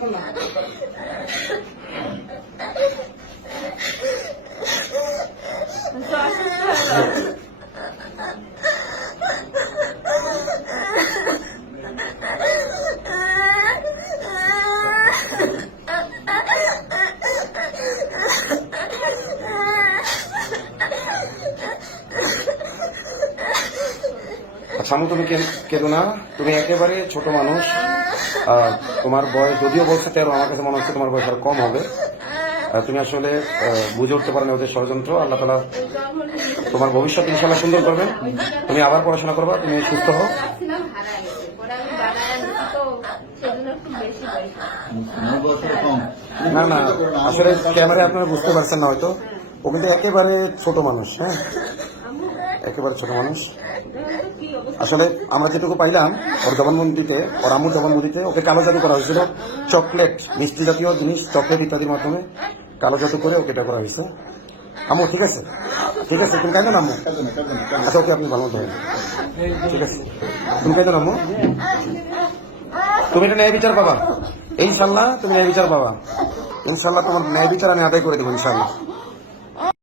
শামু, তুমি কেঁদো না, তুমি একেবারে ছোট মানুষ। তোমার বয়স যদিও বলছে 13, আমার কাছে মনে হচ্ছে তোমার বয়স আর কম হবে। তুমি আসলে বুঝে উঠতে পারো না ওদের ষড়যন্ত্র। আল্লাহ তাআলা তোমার ভবিষ্যৎ ইনশাআল্লাহ সুন্দর করবেন। তুমি আবার পড়াশোনা করবা, তুমি সুস্থ হও। না না, আসলে ক্যামেরায় আপনারা বুঝতে পারছেন না হয়তো, ও কিন্তু একেবারে ছোট মানুষ। হ্যাঁ, একেবারে ছোট মানুষ। আসলে আমরা যেটুকু পাইলাম ওর জবানবন্দিতে, ওর আম্মুর জবানবন্দিতে ওকে কালো জাদু করা হয়েছিল। চকলেট, মিষ্টি জাতীয় জিনিস, চকলেট ইত্যাদির মাধ্যমে কালো জাদু করে ওকে এটা করা হয়েছে। আম্মু ঠিক আছে, ঠিক আছে, তুমি কাঁদো না আম্মু। আচ্ছা ওকে, আপনি ভালো মতো ঠিক আছে, তুমি কাঁদো না আম্মু। তুমি এটা ন্যায় বিচার পাবা ইনশাল্লাহ, তুমি ন্যায় বিচার পাবা ইনশাল্লাহ। তোমার ন্যায় বিচার আমি আদায় করে দেবো ইনশাল্লাহ।